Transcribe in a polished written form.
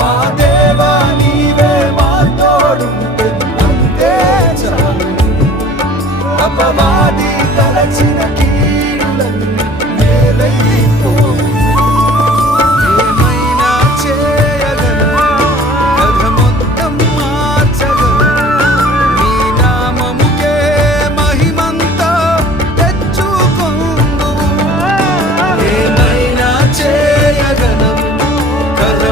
మా దేవా నీవే మా తోడుంటే అంతే చాలు. అపవాది తలచిన కీడులన్నీ మేలైపోవు. ఏమైనా చేయగలను, కథ మొత్తం మార్చగలను. నీ నామముకే మహిమంతా తెచ్చుకొందువు. ఏమైనా చేయగలను, కథ